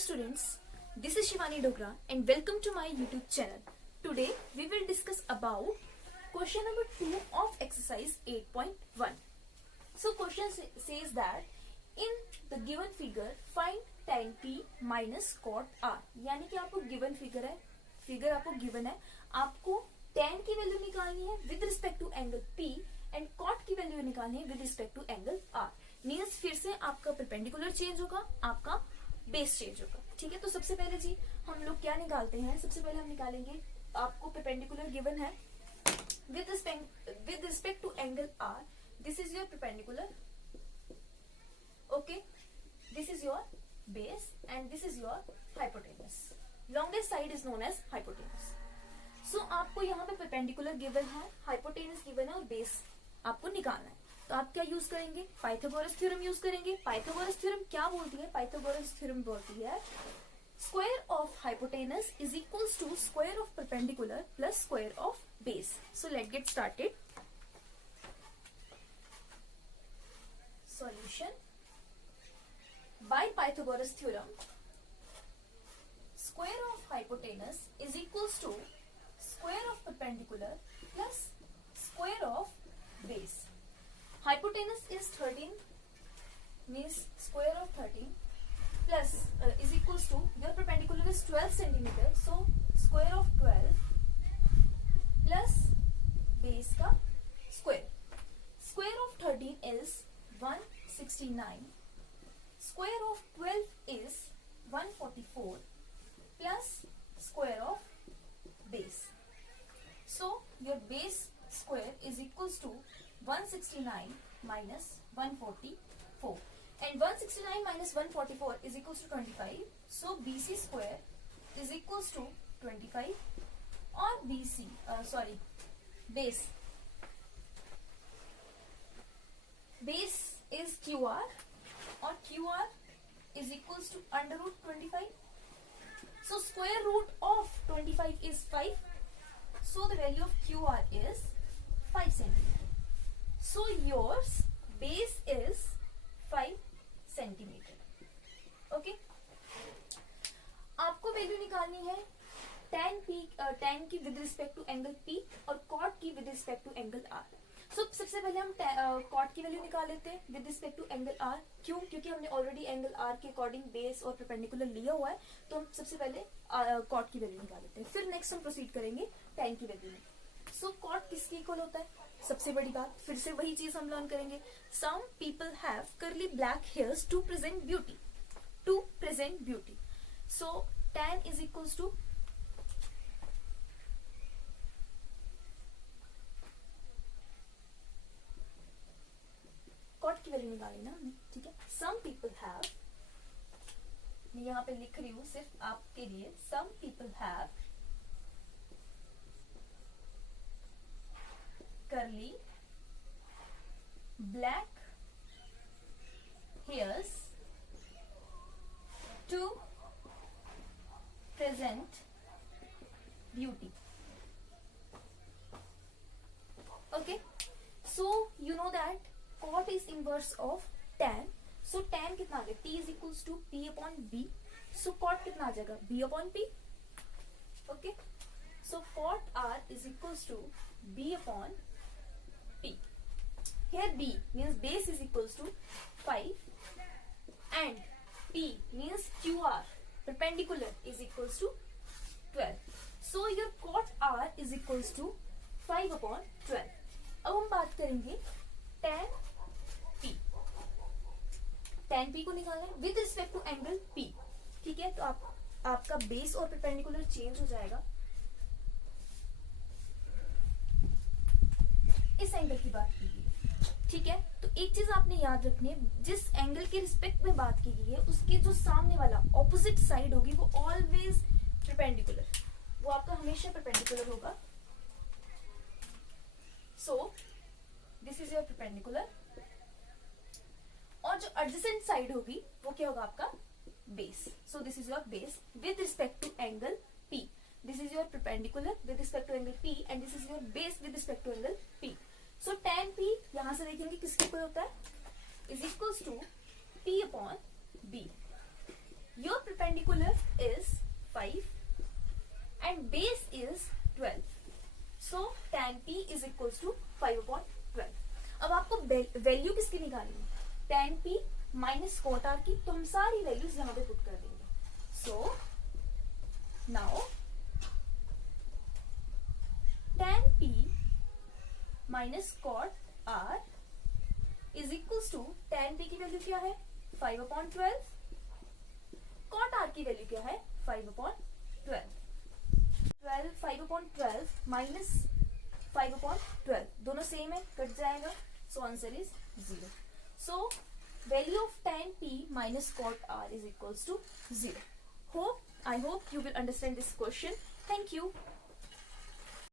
students, this is Shivani Dogra and welcome to my YouTube channel. Today we will discuss about question number 2 of exercise 8.1. So question says that in the given figure find tan p minus cot r. यानी कि आपको given figure है, figure आपको given है, आपको tan की value निकालनी है with respect to angle p and cot की वैल्यू निकालनी है with respect to angle r. Means फिर से आपका परपेंडिकुलर चेंज होगा, आपका बेस चेंज होगा. ठीक है, तो सबसे पहले जी हम लोग क्या निकालते हैं. सबसे पहले हम निकालेंगे, आपको परपेंडिकुलर गिवन है with respect to angle r. This is your perpendicular. Okay, this is your base and this is your hypotenuse. Longest side is known as hypotenuse. So आपको यहाँ पे परपेंडिकुलर गिवन है, हाइपोटेनस गिवन है और base आपको निकालना है. तो आप क्या यूज करेंगे, पाइथागोरस थ्योरम यूज करेंगे. पाइथागोरस थ्योरम क्या बोलती है, पाइथागोरस थ्योरम बोलती है square of hypotenuse is equals to square of perpendicular plus square of base. So let get started. Solution. By Pythagoras theorem square of hypotenuse is equals to square of perpendicular plus square of base. Hypotenuse is 13, means square of 13 plus is equals to your perpendicular is 12 centimeter, so square of 12 plus base का square. Square of 13 is 169. Square of 12 is 144 plus square of base. So your base square is equals to 169 minus 144 and 169 minus 144 is equals to 25. So BC square is equals to 25 or base is QR or QR is equals to under root 25. So square root of 25 is 5. So the value of QR is 5 centimeter. So yours base is 5 centimeter. Okay. आपको value निकालनी है tan की with respect to angle P और cot की with respect to angle R. सबसे पहले हम cot की वैल्यू निकाल लेते हैं with respect to angle R. क्यों? क्योंकि हमने ऑलरेडी एंगल R के अकॉर्डिंग बेस और परपेंडिकुलर लिया हुआ है, तो हम सबसे पहले cot की वैल्यू निकाल लेते हैं. फिर नेक्स्ट हम प्रोसीड करेंगे tan की वैल्यू में. सो cot किसके इक्वल होता है? सबसे बड़ी बात, फिर से वही चीज हम लर्न करेंगे. Some people have curly black hairs to present beauty. So tan is equals to cot की वैल्यू निकाली ना हमने. ठीक है, सम पीपल हैव, मैं यहाँ पे लिख रही हूँ सिर्फ आपके लिए. Some people have curly black hairs to present beauty. Okay, so you know that cot is inverse of tan. So tan कितना आ गया? T is equals to P upon B. So cot कितना आ जाएगा? B upon P. Okay. So cot R is equals to B upon P. Here B means base is equals to 5 and P means QR perpendicular is equals to 12. So your cot R is equals to 5 upon 12. अब हम बात करेंगे tan P को निकालना है with respect to angle P. ठीक है, तो आपका बेस और परपेंडिकुलर चेंज हो जाएगा. इस एंगल की बात की गई. ठीक है, तो एक चीज आपने याद रखनी है, जिस एंगल के रिस्पेक्ट में बात की गई है उसके जो सामने वाला ऑपोजिट साइड होगी वो ऑलवेज परपेंडिकुलर, वो आपका हमेशा परपेंडिकुलर होगा. So this is your perpendicular और जो एडजेसेंट साइड होगी वो क्या होगा? आपका base. So this is your base with respect to angle P. This is your perpendicular with respect to angle P and this is your base with respect to angle P. So tan P यहां से देखेंगे किसके equal होता है? Is equals to P upon B. Your perpendicular base is 12. So tan p is equals to 5/12. अब आपको value किसकी निकालनी है? tan p minus cot r की. तो हम सारी वैल्यूज यहाँ पे पुट कर देंगे. So now tan p minus cot r is equals to tan p की वैल्यू क्या है? 5/12. cot r की वैल्यू क्या है? 5/12. 5/12 माइनस 5/12 दोनों सेम है, कट जाएगा. So answer is 0. So value of tan p minus cot r is equals to 0. I hope you will understand this question. Thank you.